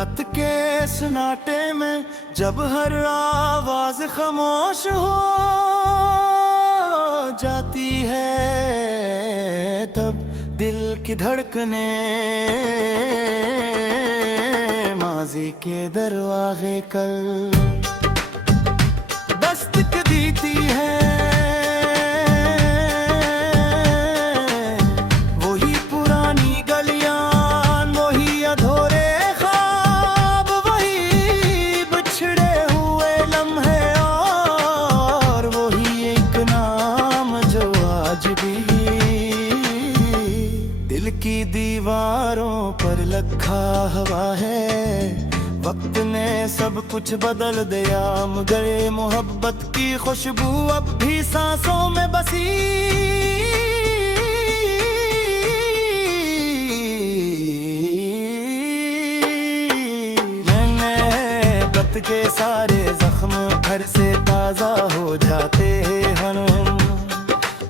रात के सन्नाटे में जब हर आवाज खामोश हो जाती है, तब दिल की धड़कने माजी के दरवाजे कल दस्तक देती है। वही पुरानी गलियां, वही अधूरे ख्वाब, वही बिछड़े हुए लम्हे और वही एक नाम जो आज भी दिल की दीवारों पर लखा हुआ है। वक्त ने सब कुछ बदल दिया, मगर मोहब्बत की खुशबू अब भी सांसों में बसी। मोहब्बत के सारे जख्म घर से ताजा हो जाते हैं।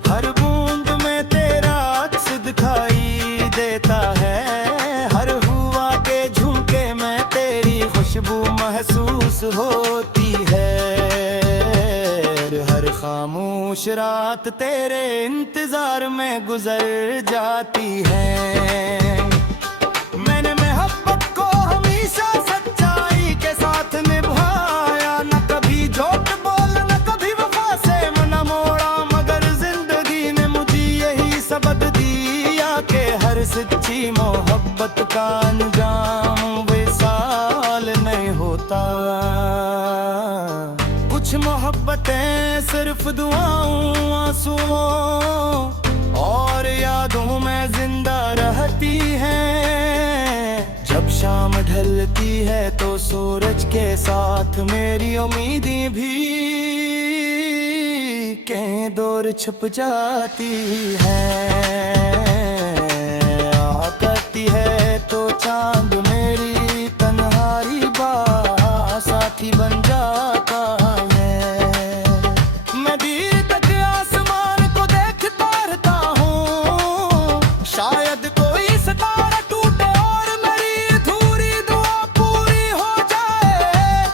हर बूंद में तेरा अक्स दिखाई देता है, हर हुआ के झुमके में तेरी खुशबू महसूस होती है। हर खामोश रात तेरे इंतजार में गुजर जाती है। मैंने मोहब्बत को हमेशा सच्चाई के साथ निभाया, न कभी झूठ बोला, न कभी वफा से मना मोड़ा, मगर जिंदगी ने मुझे यही सबक दिया कि हर सच्ची मोहब्बत का अंजाम विसाल नहीं होता। कुछ मोहब्बतें सिर्फ दुआओं, आंसुओं और यादों में जिंदा रहती हैं। जब शाम ढलती है तो सूरज के साथ मेरी उम्मीदें भी कहीं दूर छुप जाती हैं। करती है तो चांद मेरी तन्हाई बा साथी बन जाता है। मैं देर तक आसमान को देखता रहता हूँ, शायद कोई सितारा टूटे और मेरी अधूरी दुआ पूरी हो जाए,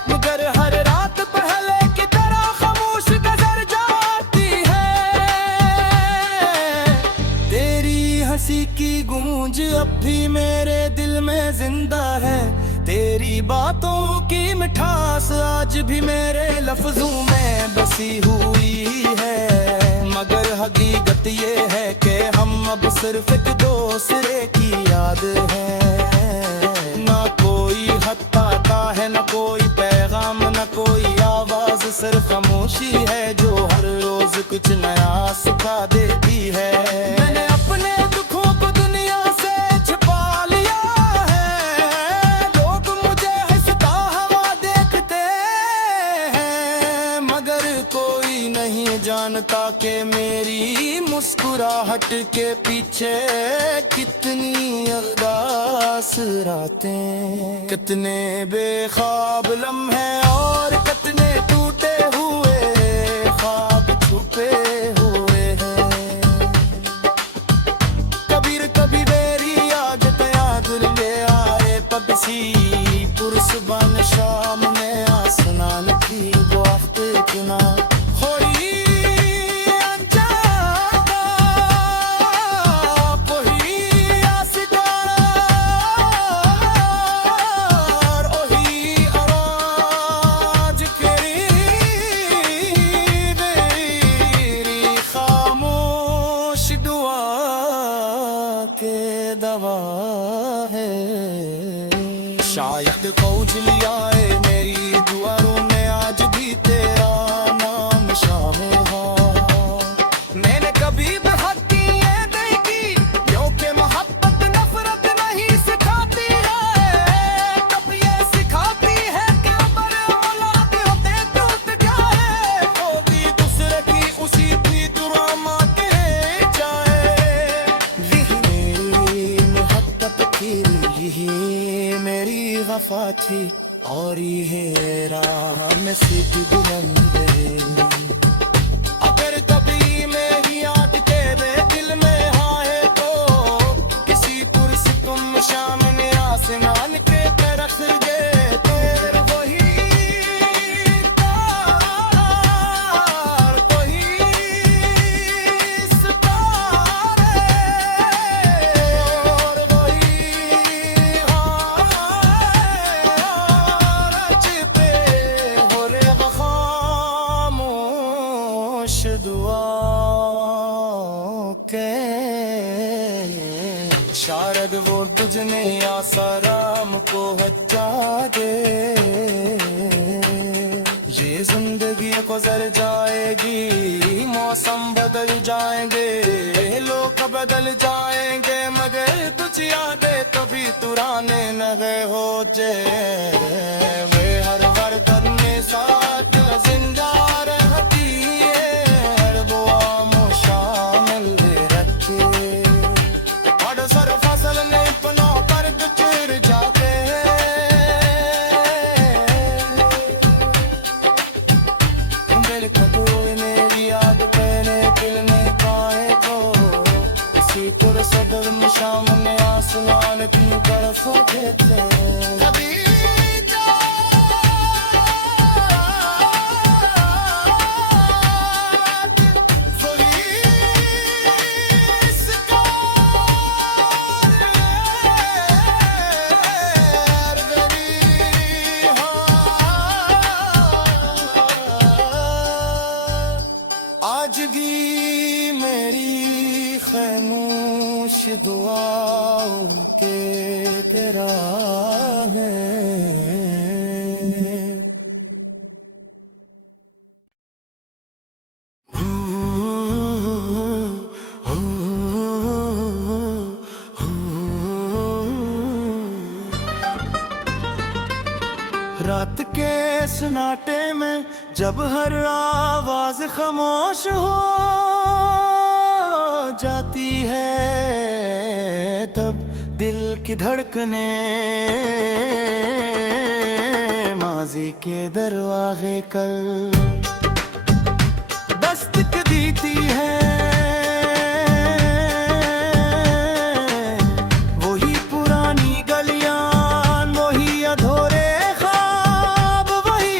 मगर हर रात पहले की तरह खामोश गुजर जाती है। तेरी हंसी की गूंज अब भी मेरे दिल में जिंदा है, तेरी बातों की मिठास आज भी मेरे लफ्जों में बसी हुई है। मगर हकीकत ये है कि हम अब सिर्फ एक दूसरे की याद है। ना कोई खत आता है, ना कोई पैगाम, ना कोई आवाज, सिर्फ खामोशी है जो हर रोज कुछ नया सिखा देती है। मैंने अपने दुखों को दुनिया से छिपा लिया है, लोग मुझे हंसता हुआ देखते हैं, मगर कोई नहीं जानता कि मेरी मुस्कुराहट के पीछे कितनी अरदास रातें, कितने बेख्वाब लम्हे और कितने टूटे हुए ख्वाब छुपे हुए हैं। कबीर कभी मेरी याद ले आए पबसी पुरसुबन शाम में आसमान की वो आफ्ते चुना होई अनजाना, वही आसिकारा वही आवाज करी मेरी खामोश दुआ के दवा है। शायद खोज लिया है मेरी दुआरों में आज भी तेरा नाम शामिल है। मैंने कभी बहती ये देखी क्योंकि मोहब्बत नफरत नहीं सिखाती है, तब ये सिखाती है कि अमर औलाद होते टूट जाए, वो भी दूसरे की उसी भी दुआ मांगे जाए। यही मोहब्बत थी, यही मेरी वफा थी, और ये राह में सिद्ध बुलंदे। अगर कभी मेरी याद तेरे दिल में आए तो किसी पुरस तुम शाम ने आसमान के तरफ तुझने आसाराम को हच्चा दे। ये जिंदगी गुजर जाएगी, मौसम बदल जाएंगे, लोग बदल जाएंगे, मगर कुछ यादें कभी पुराने न गए हो जे। वे हर हर करने साथ जिंदा रहती है, हर वो आमो शामिल रखे। हर सर फसल ने पनों पर बिछड़ जाते सदर में सामने आसमान की तरफ देते। कभी आज भी मेरी खामोश दुआओं के तेरा है। रात के सन्नाटे में जब हर आवाज खामोश हो जाती है, तब दिल की धड़कने माजी के दरवाजे कल दस्तक देती है। वही पुरानी गलियां, वही अधूरे ख्वाब, वही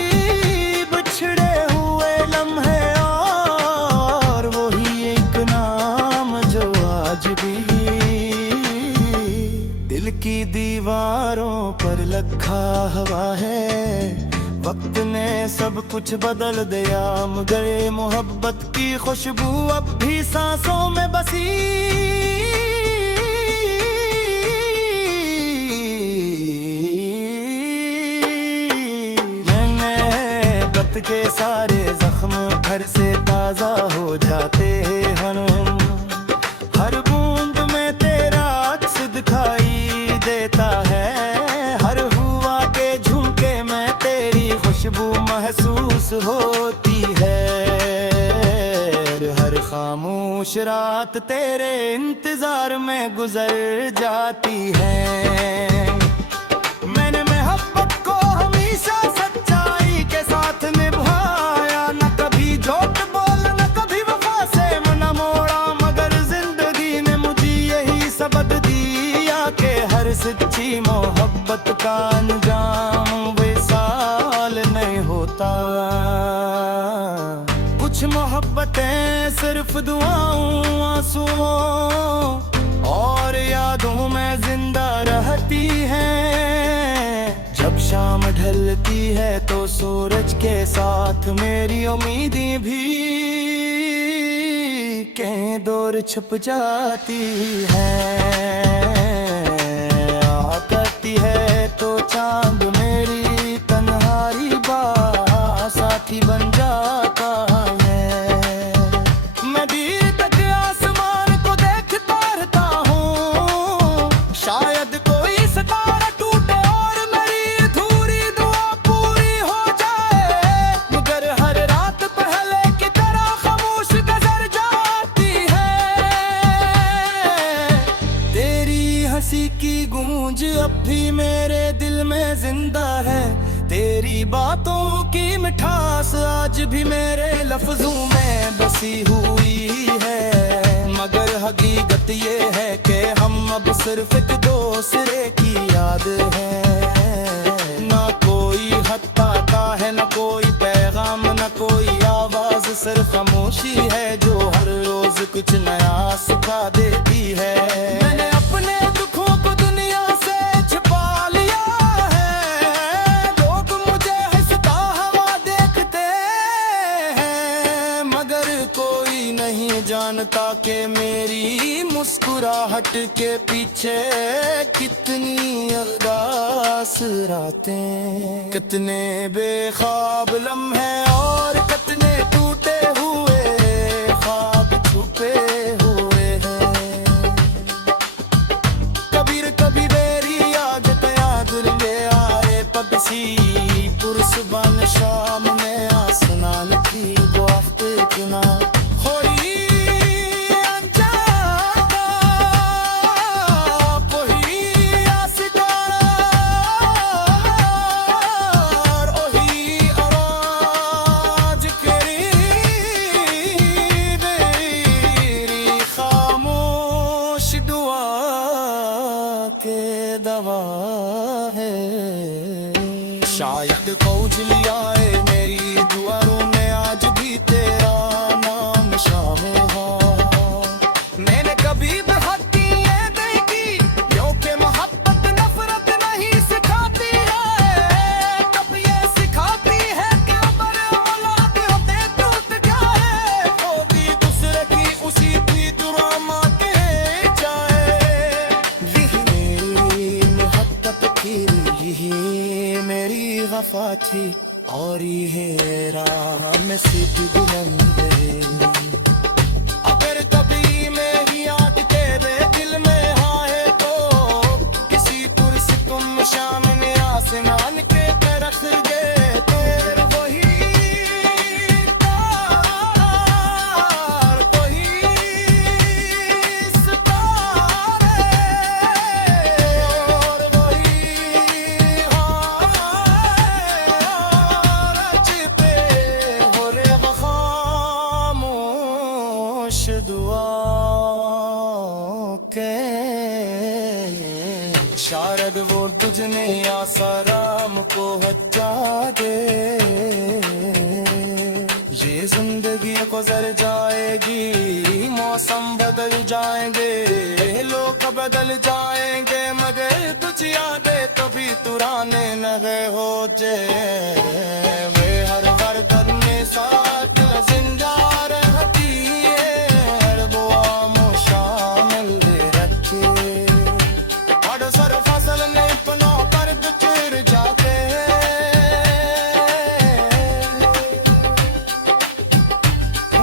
बिछड़े हुए लम्हे, और वही एक नाम जो आज भी दिल की दीवारों पर लखा हुआ है। वक्त ने सब कुछ बदल दिया, मगर मोहब्बत की खुशबू अब भी सांसों में बसी। मोहब्बत के सारे जख्म घर से ताजा हो जाते हैं। हर बूंद में तेरा अक्स दिखाई देता है, हर हुआ के झुमके में तेरी खुशबू महसूस होती है। हर खामोश रात तेरे इंतजार में गुजर जाती है। मैंने मोहब्बत को हमेशा सच्चाई के साथ निभाया, न कभी झूठ बोल, न कभी वफा से मन मोड़ा, मगर जिंदगी ने मुझे यही सबक दिया कि हर सच्ची मोहब्बत का अंजाम विसाल नहीं होता। कुछ मोहब्बतें सिर्फ दुआओं, आंसुओं और यादों में जिंदा रहती हैं। जब शाम ढलती है तो सूरज के साथ मेरी उम्मीदें भी कहीं दूर छुप जाती हैं। करती है तो चांद मेरी तन्हाई बा साथी बन जाता है। मैं धीरे तक आसमान को देखता रहता हूँ, शायद कोई सितारा टूटे और मेरी अधूरी दुआ पूरी हो जाए, मगर हर रात पहले की तरह खामोश गुजर जाती है। तेरी हंसी की गूंज अब भी मेरे दिल में जिंदा है, तेरी बातों की मिठास आज भी मेरे लफ्जों में बसी हुई है। मगर हकीकत ये है कि हम अब सिर्फ एक दूसरे की याद है। ना कोई खत आता है, ना कोई पैगाम, ना कोई आवाज, सिर्फ खामोशी है जो हर रोज कुछ नया सिखा देती है। मैंने अपने दुखों को दुनिया से छिपा लिया है, लोग मुझे हंसता हुआ देखते हैं, मगर कोई नहीं जान जानता कि मेरी मुस्कुराहट के पीछे कितनी अरदास रातें, कितने बेख्वाब लम्हे और कितने टूटे हुए ख्वाब छुपे हुए हैं। कबीर कभी मेरी याद दिल ले आए पबसी पुरसुबन शाम में आसमान की वो आफ्ताब होई अनजाना, कोई आसिदार ओही आवाज करी मेरी खामोश दुआ के दवा है। शायद खोज लिया है मेरी दुआरों में आज भी तेरा नाम शामिल है। मैंने कभी बहती है देखी क्योंकि मोहब्बत नफरत नहीं सिखाती है, तब ये सिखाती है कि अमर औलाद होते टूट जाए, होगी दूसरे की उसी भी दुआ मांगे जाए। यही मोहब्बत की मेरी वफा थी और ये राह में सिद्ध बुलंदे। अगर कभी मेरी याद तेरे दिल में आए तो किसी पुरसुकुम शाम ने आसमान के तरफ गए तो वही तार वही सितारे और वही दुआ के। शायद वो तुझने आसाराम को हचा दे, ये जिंदगी गुजर जाएगी, मौसम बदल जाएंगे, लोग बदल जाएंगे, मगर तुझ यादें कभी तुराने न गए हो जाए। वे हर गर्दन में साथ जिंदा रहती है, हर बुआ शामिल रखे, हर सर फसल नहीं पनो कर दुचर जाते।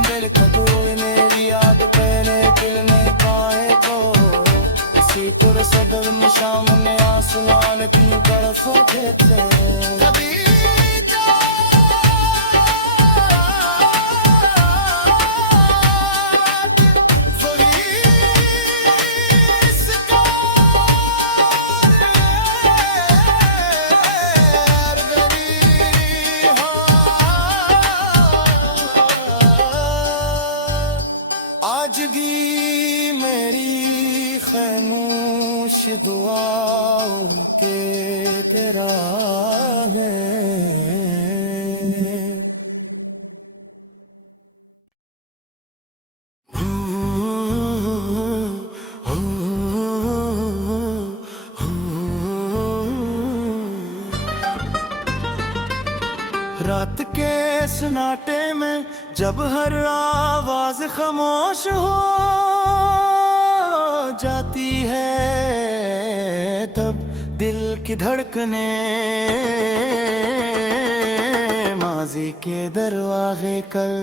मेरे कदों मेरी याद पहले दिल में पाए तो इसी पुरसदर में शाम ने आसमान की तरफ देते। कभी आज भी मेरी खामोश दुआओं के तेरा है। रात के सन्नाटे में जब हर आवाज खामोश हो जाती है, तब दिल की धड़कने माजी के दरवाजे कल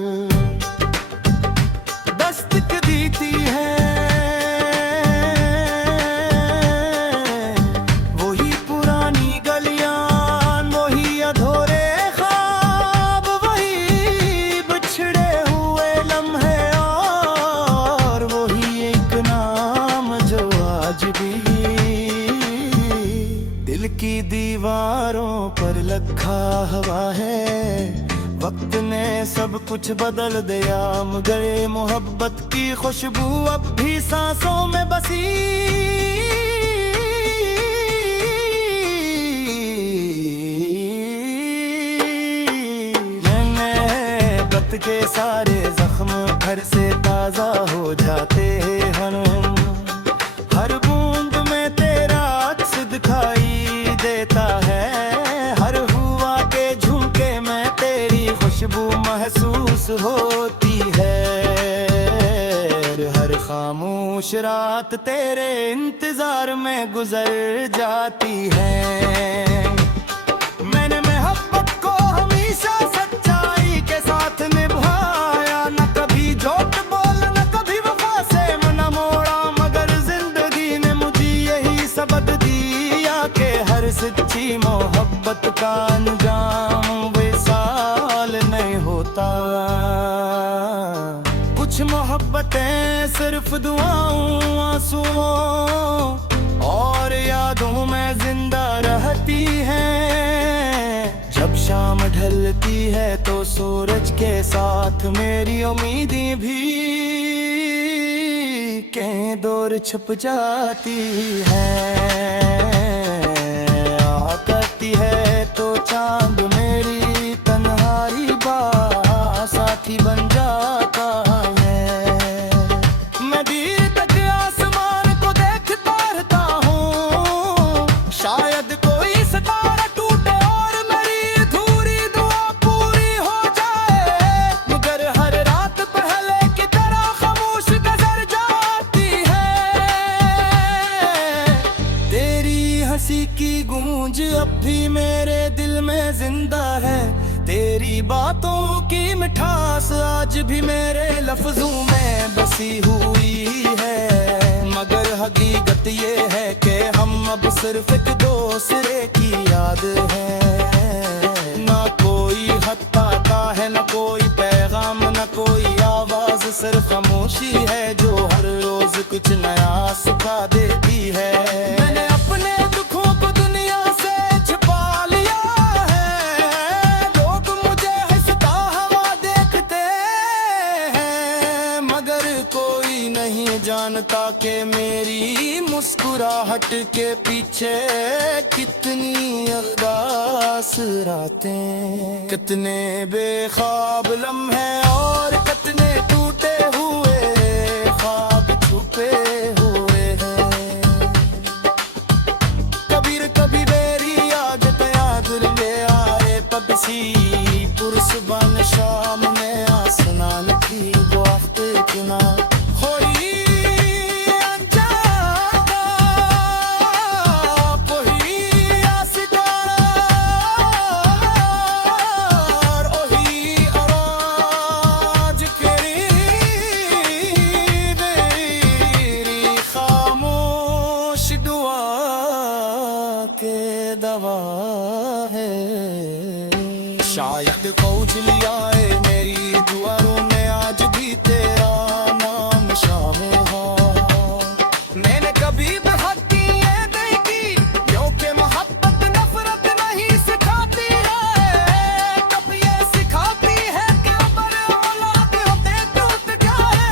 दस्तक देती है। वही पुरानी गलियां, वही अधूरे ख्वाब, वही बिछड़े हुए लम्हे और वही एक नाम जो आज भी दिल की दीवारों पर लखा हुआ है। वक्त ने सब कुछ बदल दिया, मगर मोहब्बत की खुशबू अब भी सांसों में बसी। मोहब्बत के सारे जख्म घर से ताजा हो जाते हैं, हर बूंद में तेरा अक्स दिखाई देता है, हर हुआ के झुमके में तेरी खुशबू महसूस होती है। खामोश रात तेरे इंतजार में गुजर जाती है। मैंने मोहब्बत को हमेशा सच्चाई के साथ निभाया, न कभी झूठ बोला न कभी वफा से मन मोड़ा, मगर जिंदगी ने मुझे यही सबक दिया कि हर सच्ची मोहब्बत का अंजाम विसाल नहीं होता। कुछ मोहब्बतें सिर्फ दुआओं आंसुओं और यादों में जिंदा रहती हैं। जब शाम ढलती है तो सूरज के साथ मेरी उम्मीदें भी कहीं दूर छुप जाती हैं। आती है तो चांद मेरी तन्हाई बा साथी बन जाता है। मैं देर तक आसमान को देखता रहता हूँ, शायद कोई सितारा टूटे और मेरी अधूरी दुआ पूरी हो जाए, मगर हर रात पहले की तरह खामोश गुजर जाती है। तेरी हंसी की गूंज अब भी मेरे दिल में जिंदा है, तेरी बातों की मिठास आज भी मेरे लफ्जों में बसी हुई है। मगर हकीकत ये है कि हम अब सिर्फ एक दूसरे की याद है। ना कोई खत आता है, ना कोई पैगाम, ना कोई आवाज, सिर्फ खामोशी है जो हर रोज कुछ नया सिखा देती है। मैंने अपने दुखों को दुनिया से छिपा लिया है, लोग मुझे हंसता हुआ देखते हैं, मगर कोई नहीं जानता कि मेरी मुस्कुराहट के पीछे कितनी अरदास रातें, कितने बेख्वाब लम्हे और कितने टूटे हुए ख्वाब छुपे हुए हैं। कभी मेरी याद ले आए पबसी पुरसुबह शाम में आसमान की बात किना खोई अनजाना, कोई आसिकारा ओही आवाज करी मेरी खामोश दुआ के दवा है। शायद खोज लिया है मेरी दुआओं में आज भी तेरा नाम शामिल है। मैंने कभी बहती ये नहीं की क्योंकि मोहब्बत नफरत नहीं सिखाती है, तब ये सिखाती है कि अमर औलाद होते टूट जाए,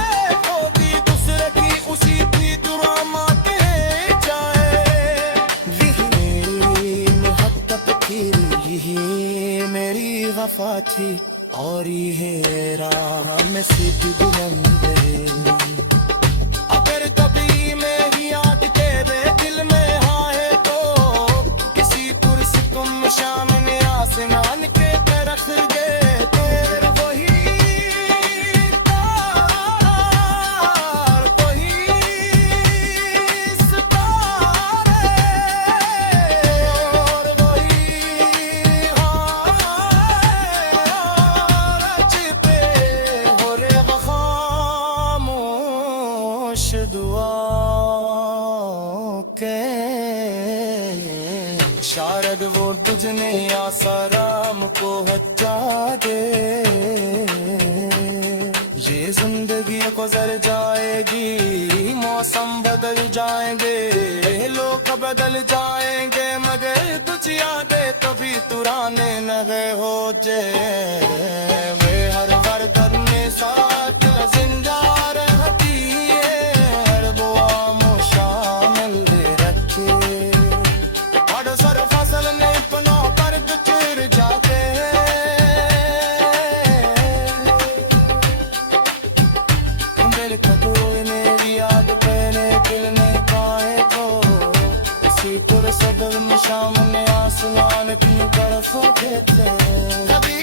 वो भी दूसरे की उसी की दुआ मांगे जाए। यही मोहब्बत थी, यही मेरी वफा थी, और ये राह में सीधी बुलंद है। अगर कभी मेरी याद तेरे दिल में आए तो किसी पुरसुकुम शाम ने आसमान के रख दे, तेरे वही तार वही सितारे और वही दुआओं के शायद वो तुझने आसाराम को हटा दे। ये जिंदगी गुजर जाएगी, मौसम बदल जाएंगे, लोग बदल जाएंगे, मगर कुछ यादें कभी पुराने न गए हो जाए। वे हर गर्दन में साथ जिंदा रहती है, हर दुआ में शामिल रखे, और सर फसल में पनों पर गुजर जाते मेरे कदों मेरी याद पहले खिलने पाए तो इसी पूरे सदर में शाम ने आसमान की तरफ देते। कभी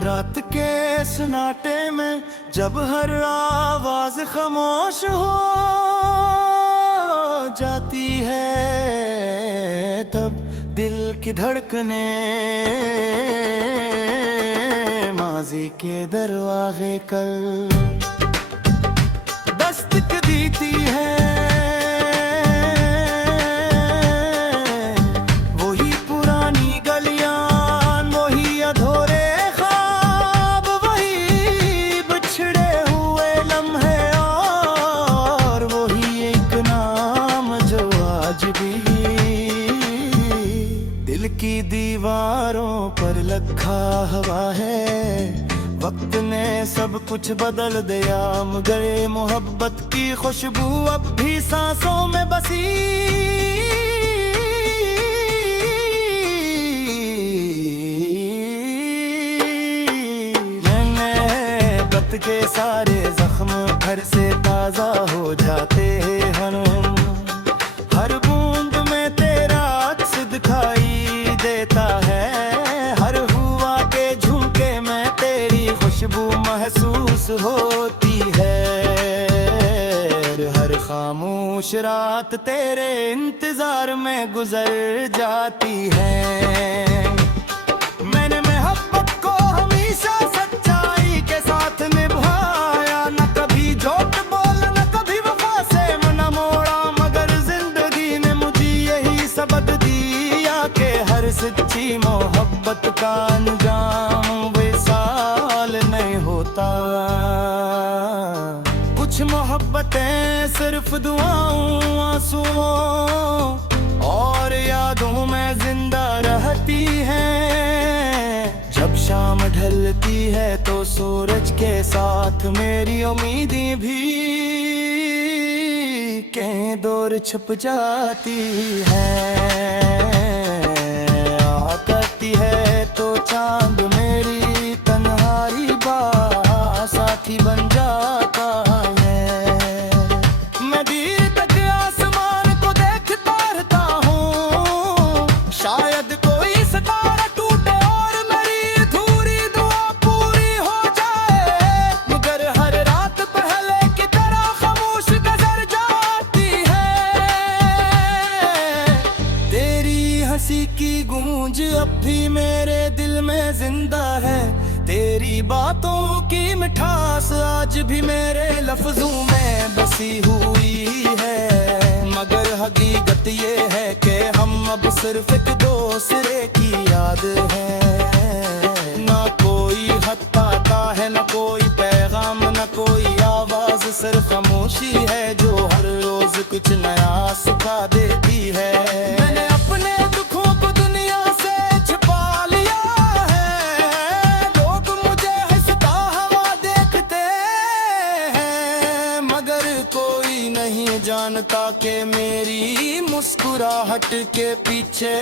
रात के सन्नाटे में जब हर आवाज खामोश हो जाती है, तब दिल की धड़कने माजी के दरवाजे कल दस्तक देती है। वही पुरानी गलियां, वही अधूरे ख्वाब, वही बिछड़े हुए लम्हे और वही एक नाम जो आज भी दिल की दीवारों पर लखा हुआ है। वक्त ने सब कुछ बदल दिया, मगर मोहब्बत की खुशबू अब भी सांसों में बसी। मोहब्बत के सारे जख्म घर से ताजा हो जाते हैं। हर बूंद में तेरा अक्स दिखाई देता है, हर हुआ के झुमके में तेरी खुशबू महसूस होती है। हर खामोश रात तेरे इंतजार में गुजर जाती है। मैंने मोहब्बत को हमेशा सच्चाई के साथ निभाया, न कभी झूठ बोला, न कभी वफा से मन मोड़ा, मगर जिंदगी ने मुझे यही सबक दिया कि हर सच्ची मोहब्बत का अंजाम विसाल नहीं होता। कुछ मोहब्बतें सिर्फ दुआओं, आंसुओं और यादों में जिंदा रहती हैं। जब शाम ढलती है तो सूरज के साथ मेरी उम्मीदें भी कहीं दूर छुप जाती हैं। करती है तो चांद मेरी तन्हाई बा साथी बन जाता है। मैं देर तक आसमान को देखता रहता हूँ, शायद कोई सितारा टूटे और मेरी अधूरी दुआ पूरी हो जाए, मगर हर रात पहले की तरह खामोश गुजर जाती है। तेरी हंसी की गूंज अब भी मेरे दिल में जिंदा है, तेरी बातों की मिठास आज भी मेरे लफ्जों में बसी हुई है। मगर हकीकत ये है कि हम अब सिर्फ एक दूसरे की याद है। ना कोई खत आता है, ना कोई पैगाम, ना कोई आवाज, सिर्फ खामोशी है जो हर रोज कुछ नया सिखा देती है। मैंने अपने दुखों को दुनिया से छुपा लिया है, लोग मुझे हंसता हुआ देखते हैं, मगर कोई नहीं जानता कि मेरी मुस्कुराहट के पीछे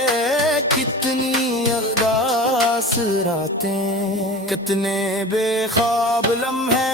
कितनी अरदास रातें, कितने बेख्वाब लम्हे